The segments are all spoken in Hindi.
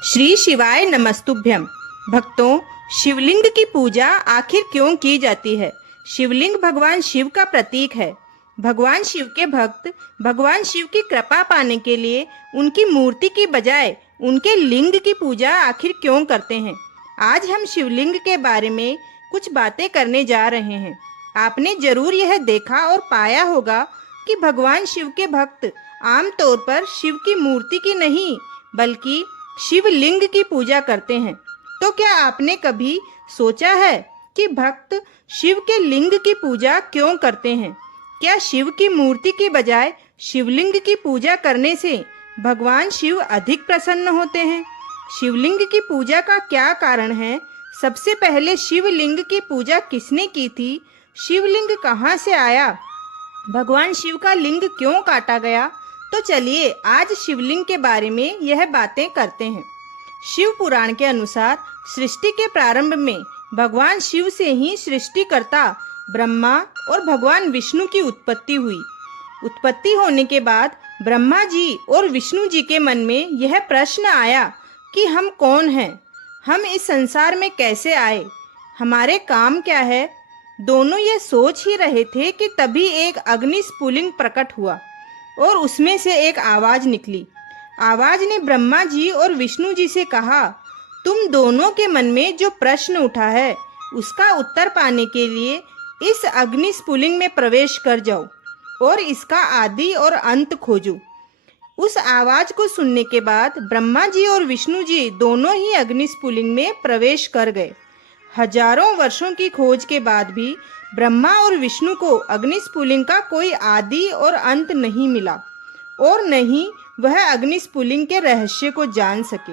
श्री शिवाय नमस्तुभ्यम। भक्तों, शिवलिंग की पूजा आखिर क्यों की जाती है? शिवलिंग भगवान शिव का प्रतीक है। भगवान शिव के भक्त भगवान शिव की कृपा पाने के लिए उनकी मूर्ति की बजाय उनके लिंग की पूजा आखिर क्यों करते हैं? आज हम शिवलिंग के बारे में कुछ बातें करने जा रहे हैं। आपने जरूर यह देखा और पाया होगा कि भगवान शिव के भक्त आमतौर पर शिव की मूर्ति की नहीं बल्कि शिवलिंग की पूजा करते हैं। तो क्या आपने कभी सोचा है कि भक्त शिव के लिंग की पूजा क्यों करते हैं? क्या शिव की मूर्ति की बजाय शिवलिंग की पूजा करने से भगवान शिव अधिक प्रसन्न होते हैं? शिवलिंग की पूजा का क्या कारण है? सबसे पहले शिवलिंग की पूजा किसने की थी? शिवलिंग कहाँ से आया? भगवान शिव का लिंग क्यों काटा गया? तो चलिए आज शिवलिंग के बारे में यह बातें करते हैं। शिव पुराण के अनुसार सृष्टि के प्रारंभ में भगवान शिव से ही सृष्टिकर्ता ब्रह्मा और भगवान विष्णु की उत्पत्ति हुई। उत्पत्ति होने के बाद ब्रह्मा जी और विष्णु जी के मन में यह प्रश्न आया कि हम कौन हैं? हम इस संसार में कैसे आए? हमारे काम क्या है? दोनों ये सोच ही रहे थे कि तभी एक अग्नि स्फुलिंग प्रकट हुआ और उसमें से एक आवाज निकली। आवाज ने ब्रह्मा जी और विष्णु जी से कहा, तुम दोनों के मन में जो प्रश्न उठा है उसका उत्तर पाने के लिए इस अग्नि स्फुलिंग में प्रवेश कर जाओ और इसका आदि और अंत खोजो। उस आवाज को सुनने के बाद ब्रह्मा जी और विष्णु जी दोनों ही अग्नि स्फुलिंग में प्रवेश कर गए। हजारों वर्षों की खोज के बाद भी ब्रह्मा और विष्णु को अग्नि स्फुलिंग का कोई आदि और अंत नहीं मिला और न ही वह अग्नि स्फुलिंग के रहस्य को जान सके।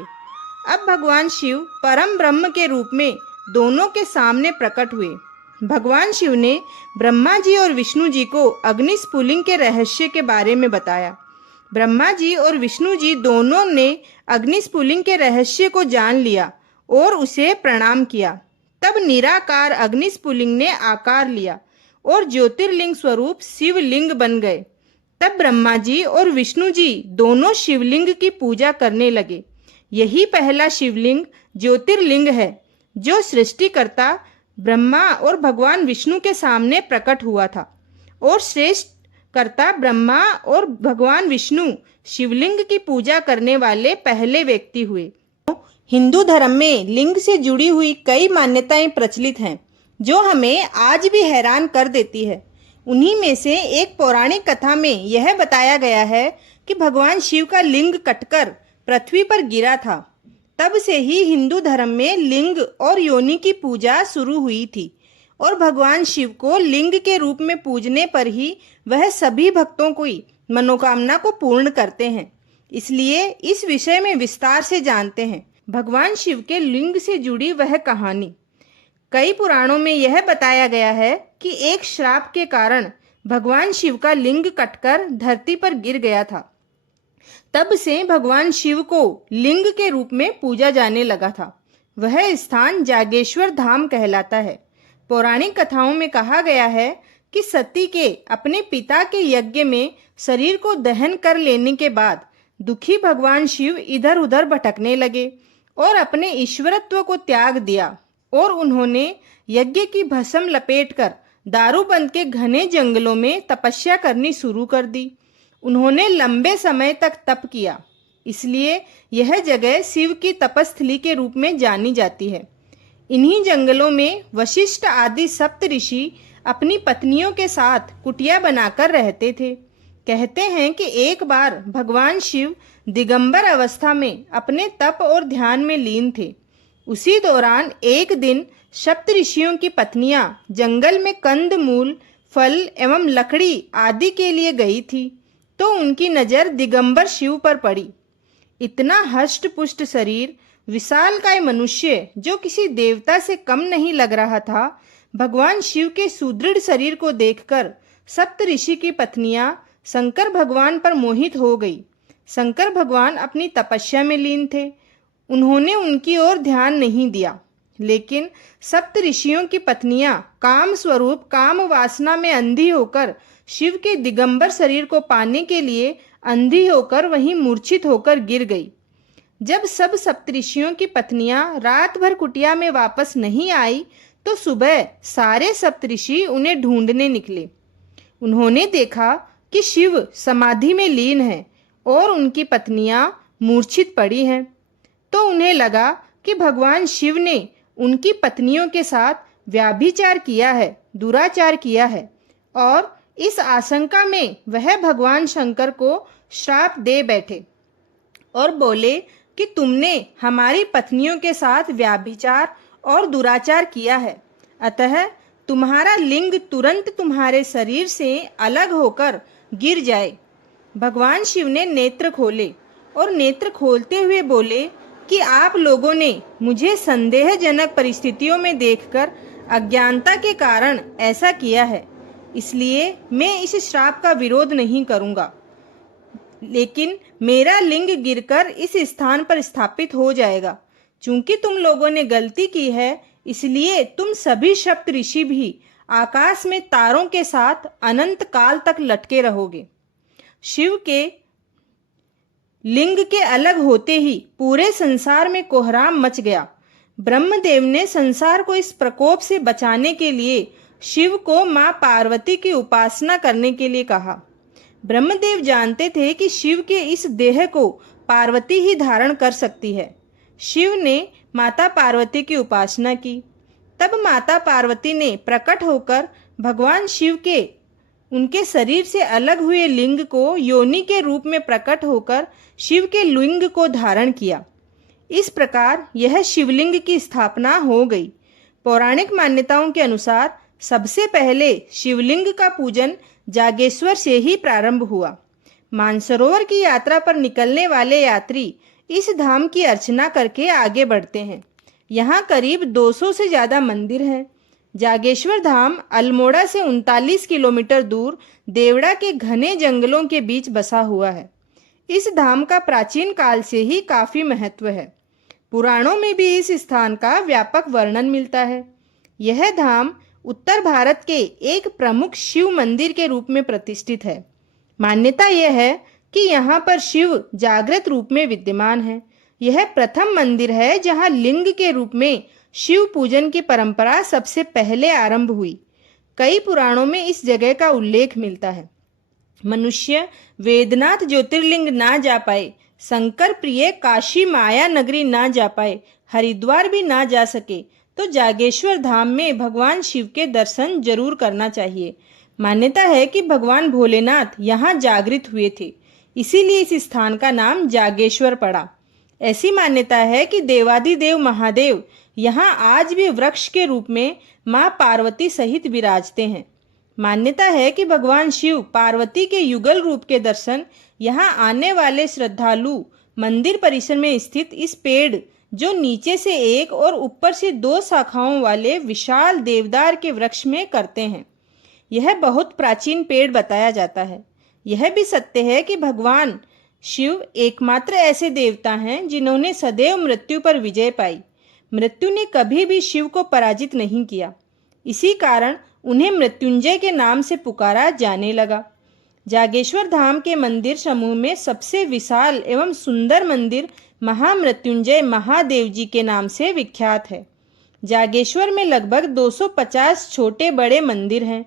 अब भगवान शिव परम ब्रह्म के रूप में दोनों के सामने प्रकट हुए। भगवान शिव ने ब्रह्मा जी और विष्णु जी को अग्नि स्फुलिंग के रहस्य के बारे में बताया। ब्रह्मा जी और विष्णु जी दोनों ने अग्नि स्फुलिंग के रहस्य को जान लिया और उसे प्रणाम किया। तब निराकार अग्नि स्फुलिंग ने आकार लिया और ज्योतिर्लिंग स्वरूप शिवलिंग बन गए। तब ब्रह्मा जी और विष्णु जी दोनों शिवलिंग की पूजा करने लगे। यही पहला शिवलिंग ज्योतिर्लिंग है जो सृष्टिकर्ता ब्रह्मा और भगवान विष्णु के सामने प्रकट हुआ था और श्रेष्ठ कर्ता ब्रह्मा और भगवान विष्णु शिवलिंग की पूजा करने वाले पहले व्यक्ति हुए। हिंदू धर्म में लिंग से जुड़ी हुई कई मान्यताएं प्रचलित हैं जो हमें आज भी हैरान कर देती है। उन्हीं में से एक पौराणिक कथा में यह बताया गया है कि भगवान शिव का लिंग कटकर पृथ्वी पर गिरा था। तब से ही हिंदू धर्म में लिंग और योनि की पूजा शुरू हुई थी और भगवान शिव को लिंग के रूप में पूजने पर ही वह सभी भक्तों की मनोकामना को पूर्ण करते हैं। इसलिए इस विषय में विस्तार से जानते हैं भगवान शिव के लिंग से जुड़ी वह कहानी। कई पुराणों में यह बताया गया है कि एक श्राप के कारण भगवान शिव का लिंग कटकर धरती पर गिर गया था। तब से भगवान शिव को लिंग के रूप में पूजा जाने लगा था। वह स्थान जागेश्वर धाम कहलाता है। पौराणिक कथाओं में कहा गया है कि सती के अपने पिता के यज्ञ में शरीर को दहन कर लेने के बाद दुखी भगवान शिव इधर उधर भटकने लगे और अपने ईश्वरत्व को त्याग दिया और उन्होंने यज्ञ की भस्म लपेटकर दारूबंद के घने जंगलों में तपस्या करनी शुरू कर दी। उन्होंने लंबे समय तक तप किया, इसलिए यह जगह शिव की तपस्थली के रूप में जानी जाती है। इन्हीं जंगलों में वशिष्ठ आदि सप्त ऋषि अपनी पत्नियों के साथ कुटिया बनाकर रहते थे। कहते हैं कि एक बार भगवान शिव दिगंबर अवस्था में अपने तप और ध्यान में लीन थे। उसी दौरान एक दिन सप्त ऋषियों की पत्नियां जंगल में कंद मूल, फल एवं लकड़ी आदि के लिए गई थी तो उनकी नजर दिगंबर शिव पर पड़ी। इतना हष्ट पुष्ट शरीर, विशालकाय मनुष्य जो किसी देवता से कम नहीं लग रहा था। भगवान शिव के सुदृढ़ शरीर को देखकर सप्त ऋषि की पत्नियां शंकर भगवान पर मोहित हो गई। शंकर भगवान अपनी तपस्या में लीन थे। उन्होंने उनकी ओर ध्यान नहीं दिया, लेकिन सप्त ऋषियों की पत्नियां काम स्वरूप काम वासना में अंधी होकर शिव के दिगंबर शरीर को पाने के लिए अंधी होकर वहीं मूर्छित होकर गिर गई। जब सब सप्तऋषियों की पत्नियां रात भर कुटिया में वापस नहीं आई तो सुबह सारे सप्तऋषि उन्हें ढूंढने निकले। उन्होंने देखा कि शिव समाधि में लीन हैं और उनकी पत्नियां मूर्छित पड़ी हैं। तो उन्हें लगा कि भगवान शिव ने उनकी पत्नियों के साथ व्याभिचार किया है, दुराचार किया है, और इस आशंका में वह भगवान शंकर को श्राप दे बैठे और बोले कि तुमने हमारी पत्नियों के साथ व्याभिचार और दुराचार किया है, अतः तुम्हारा लिंग तुरंत तुम्हारे शरीर से अलग होकर गिर जाए। भगवान शिव ने नेत्र खोले और नेत्र खोलते हुए बोले कि आप लोगों ने मुझे संदेहजनक परिस्थितियों में देखकर अज्ञानता के कारण ऐसा किया है, इसलिए मैं इस श्राप का विरोध नहीं करूंगा, लेकिन मेरा लिंग गिरकर इस स्थान पर स्थापित हो जाएगा। चूंकि तुम लोगों ने गलती की है, इसलिए तुम सभी सप्तऋषि भी आकाश में तारों के साथ अनंत काल तक लटके रहोगे। शिव के लिंग के अलग होते ही पूरे संसार में कोहराम मच गया। ब्रह्मदेव ने संसार को इस प्रकोप से बचाने के लिए शिव को मां पार्वती की उपासना करने के लिए कहा। ब्रह्मदेव जानते थे कि शिव के इस देह को पार्वती ही धारण कर सकती है। शिव ने माता पार्वती की उपासना की। तब माता पार्वती ने प्रकट होकर भगवान शिव के उनके शरीर से अलग हुए लिंग को योनि के रूप में प्रकट होकर शिव के लिंग को धारण किया। इस प्रकार यह शिवलिंग की स्थापना हो गई। पौराणिक मान्यताओं के अनुसार सबसे पहले शिवलिंग का पूजन जागेश्वर से ही प्रारंभ हुआ। मानसरोवर की यात्रा पर निकलने वाले यात्री इस धाम की अर्चना करके आगे बढ़ते हैं। यहाँ करीब 200 से ज़्यादा मंदिर हैं। जागेश्वर धाम अल्मोड़ा से 39 किलोमीटर दूर देवड़ा के घने जंगलों के बीच बसा हुआ है। इस धाम का प्राचीन काल से ही काफ़ी महत्व है। पुराणों में भी इस स्थान का व्यापक वर्णन मिलता है। यह धाम उत्तर भारत के एक प्रमुख शिव मंदिर के रूप में प्रतिष्ठित है। मान्यता यह है कि यहाँ पर शिव जागृत रूप में विद्यमान है। यह प्रथम मंदिर है जहाँ लिंग के रूप में शिव पूजन की परंपरा सबसे पहले आरंभ हुई। कई पुराणों में इस जगह का उल्लेख मिलता है। मनुष्य वेदनाथ ज्योतिर्लिंग ना जा पाए, शंकर प्रिय काशी माया नगरी ना जा पाए, हरिद्वार भी ना जा सके, तो जागेश्वर धाम में भगवान शिव के दर्शन जरूर करना चाहिए। मान्यता है कि भगवान भोलेनाथ यहाँ जागृत हुए थे, इसीलिए इस स्थान का नाम जागेश्वर पड़ा। ऐसी मान्यता है कि देवादिदेव महादेव यहाँ आज भी वृक्ष के रूप में माँ पार्वती सहित विराजते हैं। मान्यता है कि भगवान शिव पार्वती के युगल रूप के दर्शन यहाँ आने वाले श्रद्धालु मंदिर परिसर में स्थित इस पेड़, जो नीचे से एक और ऊपर से 2 शाखाओं वाले विशाल देवदार के वृक्ष में करते हैं। यह बहुत प्राचीन पेड़ बताया जाता है। यह भी सत्य है कि भगवान शिव एकमात्र ऐसे देवता हैं जिन्होंने सदैव मृत्यु पर विजय पाई। मृत्यु ने कभी भी शिव को पराजित नहीं किया। इसी कारण उन्हें मृत्युंजय के नाम से पुकारा जाने लगा। जागेश्वर धाम के मंदिर समूह में सबसे विशाल एवं सुंदर मंदिर महामृत्युंजय महादेव जी के नाम से विख्यात है। जागेश्वर में लगभग 250 छोटे बड़े मंदिर हैं।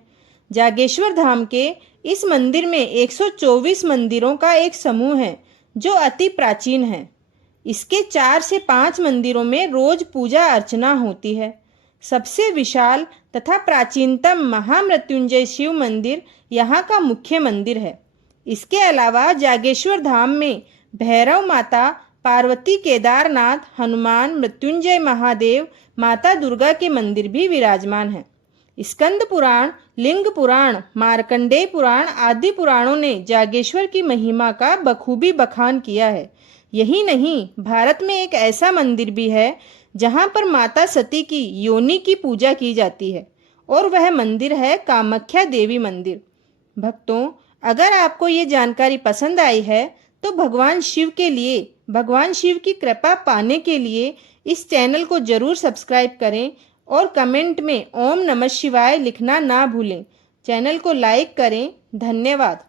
जागेश्वर धाम के इस मंदिर में 124 मंदिरों का एक समूह है जो अति प्राचीन है। इसके 4 से 5 मंदिरों में रोज पूजा अर्चना होती है। सबसे विशाल तथा प्राचीनतम महामृत्युंजय शिव मंदिर यहाँ का मुख्य मंदिर है। इसके अलावा जागेश्वर धाम में भैरव माता, पार्वती, केदारनाथ, हनुमान, मृत्युंजय महादेव, माता दुर्गा के मंदिर भी विराजमान हैं। स्कंद पुराण, लिंग पुराण, मार्कंडेय पुराण आदि पुराणों ने जागेश्वर की महिमा का बखूबी बखान किया है। यही नहीं, भारत में एक ऐसा मंदिर भी है जहाँ पर माता सती की योनि की पूजा की जाती है, और वह मंदिर है कामाख्या देवी मंदिर। भक्तों, अगर आपको ये जानकारी पसंद आई है तो भगवान शिव की कृपा पाने के लिए इस चैनल को जरूर सब्सक्राइब करें और कमेंट में ओम नमः शिवाय लिखना ना भूलें। चैनल को लाइक करें। धन्यवाद।